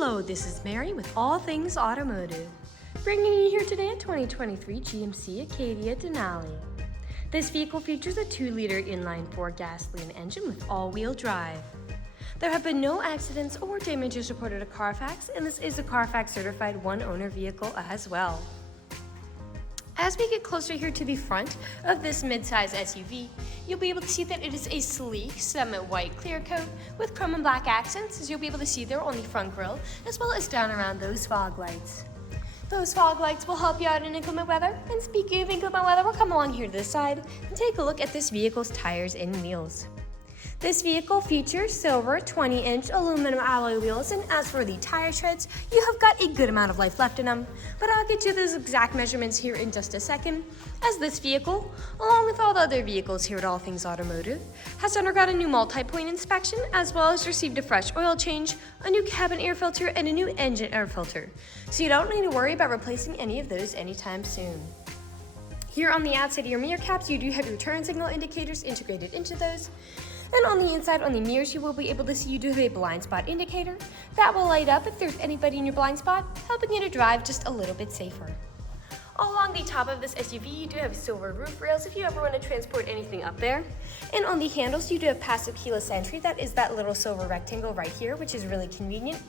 Hello, this is Mary with All Things Automotive, bringing you here today a 2023 GMC Acadia Denali. This vehicle features a 2-liter inline-4 gasoline engine with all-wheel drive. There have been no accidents or damages reported at CARFAX, and this is a CARFAX certified one-owner vehicle as well. As we get closer here to the front of this midsize SUV, you'll be able to see that it is a sleek, semi-white clear coat with chrome and black accents, as you'll be able to see there on the front grille, as well as down around those fog lights. Those fog lights will help you out in inclement weather, and speaking of inclement weather, we'll come along here to the side and take a look at this vehicle's tires and wheels. This vehicle features silver 20-inch aluminum alloy wheels, and as for the tire treads, you have got a good amount of life left in them, but I'll get you those exact measurements here in just a second, as this vehicle, along with all the other vehicles here at All Things Automotive, has undergone a new multi-point inspection, as well as received a fresh oil change, a new cabin air filter, and a new engine air filter, so you don't need to worry about replacing any of those anytime soon. Here on the outside of your mirror caps, you do have your turn signal indicators integrated into those. And on the inside, on the mirrors, you will be able to see you do have a blind spot indicator that will light up if there's anybody in your blind spot, helping you to drive just a little bit safer. Along the top of this SUV, you do have silver roof rails if you ever want to transport anything up there. And on the handles, you do have passive keyless entry. That is that little silver rectangle right here, which is really convenient.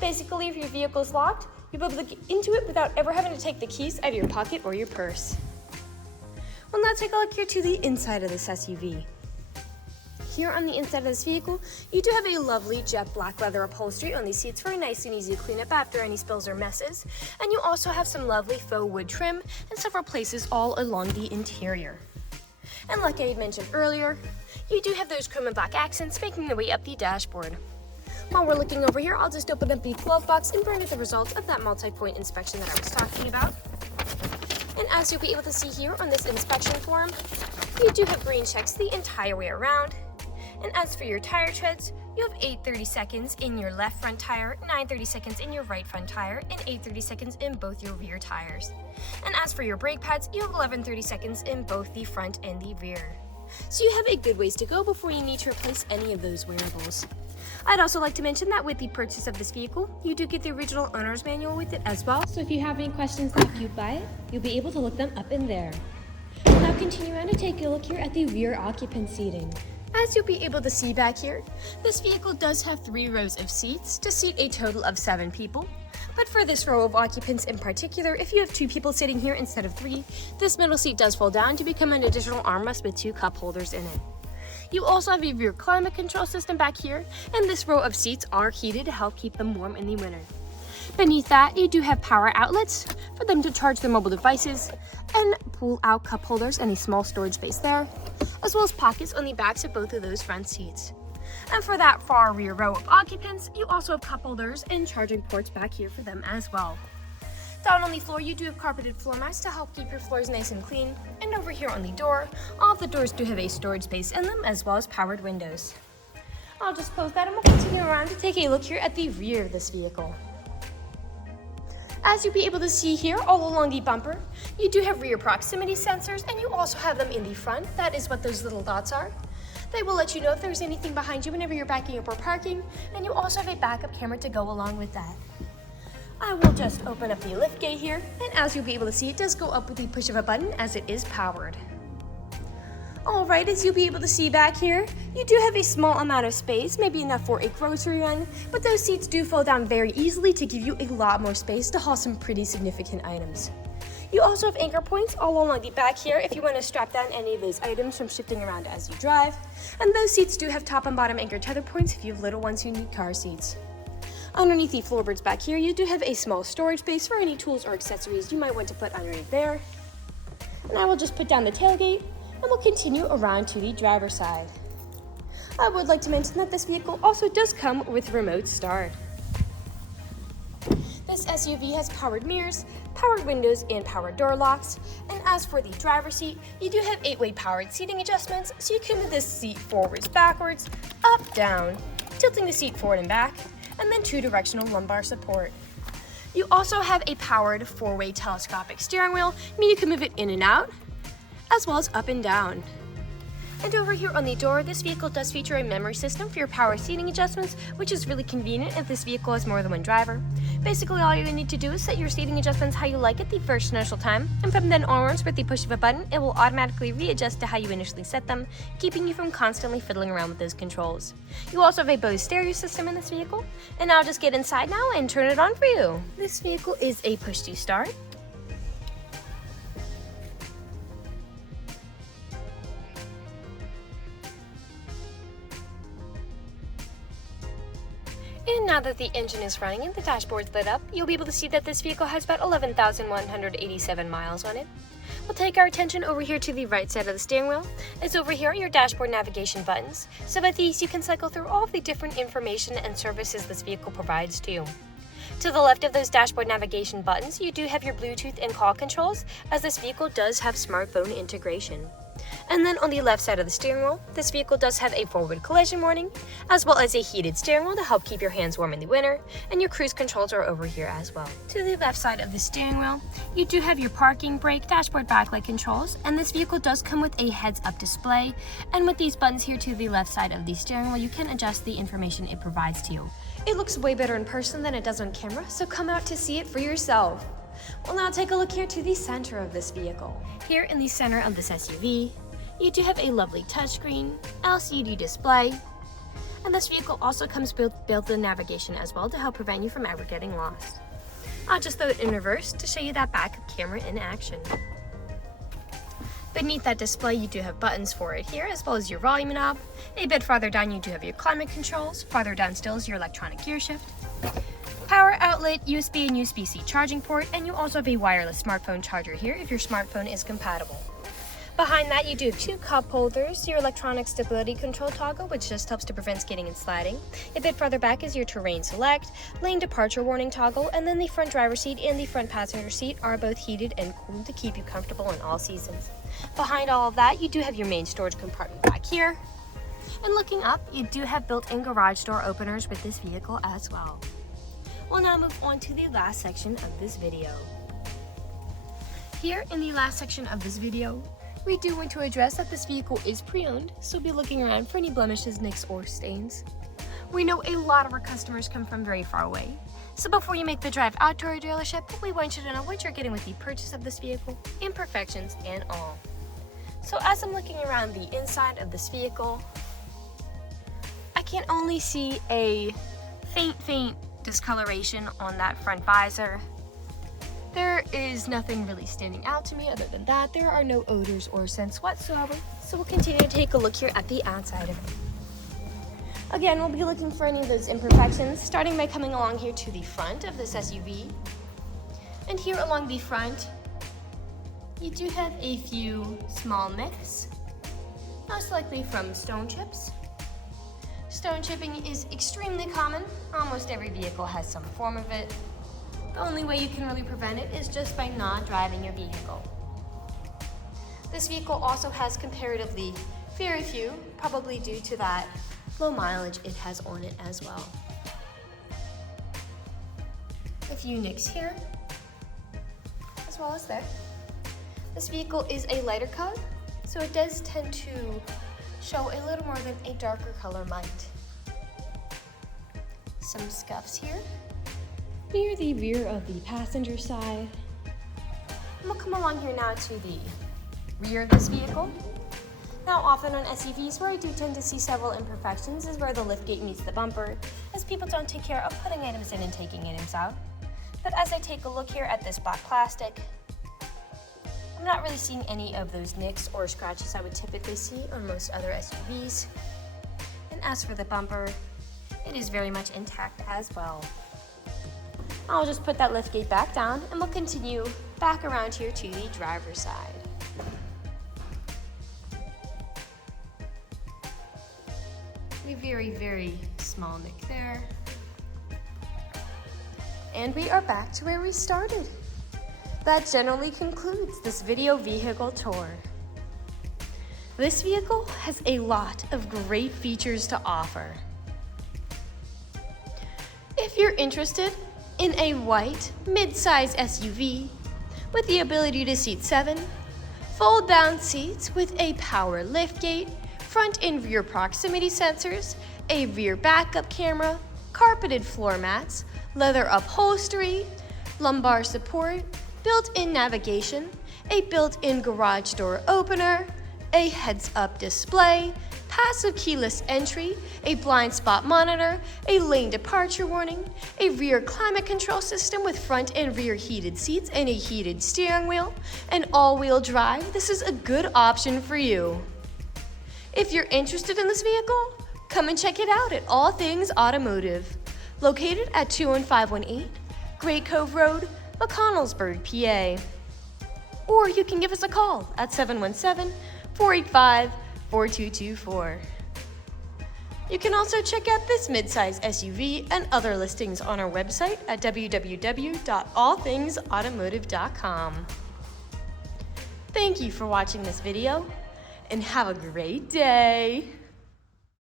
Basically, if your vehicle's locked, you'll be able to get into it without ever having to take the keys out of your pocket or your purse. Well, now take a look here to the inside of this SUV. Here on the inside of this vehicle, you do have a lovely jet black leather upholstery on these seats for a nice and easy cleanup after any spills or messes. And you also have some lovely faux wood trim in several places all along the interior. And like I had mentioned earlier, you do have those chrome and black accents making their way up the dashboard. While we're looking over here, I'll just open up the glove box and bring you the results of that multi-point inspection that I was talking about. And as you'll be able to see here on this inspection form, you do have green checks the entire way around. And as for your tire treads, you have 8/30 seconds in your left front tire, 9/30 seconds in your right front tire, and 8/30 seconds in both your rear tires. And as for your brake pads, you have 11/30 seconds in both the front and the rear. So you have a good ways to go before you need to replace any of those wearables. I'd also like to mention that with the purchase of this vehicle, you do get the original owner's manual with it as well. So if you have any questions after you buy it, you'll be able to look them up in there. We'll now continue on to take a look here at the rear occupant seating. As you'll be able to see back here, this vehicle does have 3 rows of seats to seat a total of 7 people. But for this row of occupants in particular, if you have 2 people sitting here instead of 3, this middle seat does fold down to become an additional armrest with 2 cup holders in it. You also have a rear climate control system back here, and this row of seats are heated to help keep them warm in the winter. Beneath that, you do have power outlets for them to charge their mobile devices, and pull-out cup holders and a small storage space there, as well as pockets on the backs of both of those front seats. And for that far rear row of occupants, you also have cup holders and charging ports back here for them as well. Down on the floor, you do have carpeted floor mats to help keep your floors nice and clean. And over here on the door, all of the doors do have a storage space in them, as well as powered windows. I'll just close that and we'll continue around to take a look here at the rear of this vehicle. As you'll be able to see here all along the bumper, you do have rear proximity sensors, and you also have them in the front. That is what those little dots are. They will let you know if there's anything behind you whenever you're backing up or parking, and you also have a backup camera to go along with that. I will just open up the lift gate here, and as you'll be able to see, it does go up with the push of a button as it is powered. Alright, as you'll be able to see back here, you do have a small amount of space, maybe enough for a grocery run, but those seats do fold down very easily to give you a lot more space to haul some pretty significant items. You also have anchor points all along the back here if you want to strap down any of those items from shifting around as you drive, and those seats do have top and bottom anchor tether points if you have little ones who need car seats. Underneath the floorboards back here, you do have a small storage space for any tools or accessories you might want to put underneath there. And I will just put down the tailgate, and we'll continue around to the driver's side. I would like to mention that this vehicle also does come with remote start. This SUV has powered mirrors, powered windows, and powered door locks. And as for the driver's seat, you do have 8-way powered seating adjustments, so you can move this seat forwards, backwards, up, down, tilting the seat forward and back, and then 2-directional lumbar support. You also have a powered 4-way telescopic steering wheel, meaning you can move it in and out, as well as up and down. And over here on the door, this vehicle does feature a memory system for your power seating adjustments, which is really convenient if this vehicle has more than one driver. Basically, all you need to do is set your seating adjustments how you like it the first initial time, and from then onwards, with the push of a button, it will automatically readjust to how you initially set them, keeping you from constantly fiddling around with those controls. You also have a Bose stereo system in this vehicle, and I'll just get inside now and turn it on for you. This vehicle is a push to start. And now that the engine is running and the dashboard's lit up, you'll be able to see that this vehicle has about 11,187 miles on it. We'll take our attention over here to the right side of the steering wheel, as over here are your dashboard navigation buttons. So with these, you can cycle through all of the different information and services this vehicle provides to you. To the left of those dashboard navigation buttons, you do have your Bluetooth and call controls, as this vehicle does have smartphone integration. And then on the left side of the steering wheel, this vehicle does have a forward collision warning, as well as a heated steering wheel to help keep your hands warm in the winter, and your cruise controls are over here as well. To the left side of the steering wheel, you do have your parking, brake, dashboard backlight controls, and this vehicle does come with a heads-up display, and with these buttons here to the left side of the steering wheel, you can adjust the information it provides to you. It looks way better in person than it does on camera, so come out to see it for yourself. We'll now take a look here to the center of this vehicle. Here in the center of this SUV, you do have a lovely touchscreen, LCD display, and this vehicle also comes built-in navigation as well to help prevent you from ever getting lost. I'll just throw it in reverse to show you that backup camera in action. Beneath that display, you do have buttons for it here, as well as your volume knob. A bit farther down, you do have your climate controls. Farther down still is your electronic gear shift. Power outlet, USB and USB-C charging port, and you also have a wireless smartphone charger here if your smartphone is compatible. Behind that, you do have two cup holders, your electronic stability control toggle, which just helps to prevent skidding and sliding. A bit farther back is your terrain select, lane departure warning toggle, and then the front driver's seat and the front passenger seat are both heated and cooled to keep you comfortable in all seasons. Behind all of that, you do have your main storage compartment back here. And looking up, you do have built-in garage door openers with this vehicle as well. We'll now move on to the last section of this video. Here in the last section of this video, we do want to address that this vehicle is pre-owned, so be looking around for any blemishes, nicks, or stains. We know a lot of our customers come from very far away, so before you make the drive out to our dealership, we want you to know what you're getting with the purchase of this vehicle, imperfections and all. So as I'm looking around the inside of this vehicle, I can only see a faint discoloration on that front visor. There is nothing really standing out to me other than that. There are no odors or scents whatsoever, so we'll continue to take a look here at the outside of it. Again, we'll be looking for any of those imperfections, starting by coming along here to the front of this SUV. And here along the front, you do have a few small nicks, most likely from stone chips. Stone chipping is extremely common. Almost every vehicle has some form of it. The only way you can really prevent it is just by not driving your vehicle. This vehicle also has comparatively very few, probably due to that low mileage it has on it as well. A few nicks here, as well as there. This vehicle is a lighter color, so it does tend to show a little more than a darker color might. Some scuffs here near the rear of the passenger side. And we'll come along here now to the rear of this vehicle. Now, often on SUVs, where I do tend to see several imperfections is where the liftgate meets the bumper, as people don't take care of putting items in and taking items out. But as I take a look here at this black plastic, I'm not really seeing any of those nicks or scratches I would typically see on most other SUVs. And as for the bumper, it is very much intact as well. I'll just put that liftgate back down and we'll continue back around here to the driver's side. A very small nick there. And we are back to where we started. That generally concludes this video vehicle tour. This vehicle has a lot of great features to offer. If you're interested in a white mid-size SUV with the ability to seat 7, fold-down seats with a power liftgate, front and rear proximity sensors, a rear backup camera, carpeted floor mats, leather upholstery, lumbar support, built-in navigation, a built-in garage door opener, a heads-up display, passive keyless entry, a blind spot monitor, a lane departure warning, a rear climate control system with front and rear heated seats and a heated steering wheel, and all-wheel drive. This is a good option for you. If you're interested in this vehicle, come and check it out at All Things Automotive, located at 21518 Great Cove Road, McConnellsburg, PA. Or you can give us a call at 717-485-4224. You can also check out this midsize SUV and other listings on our website at www.allthingsautomotive.com. Thank you for watching this video, and have a great day.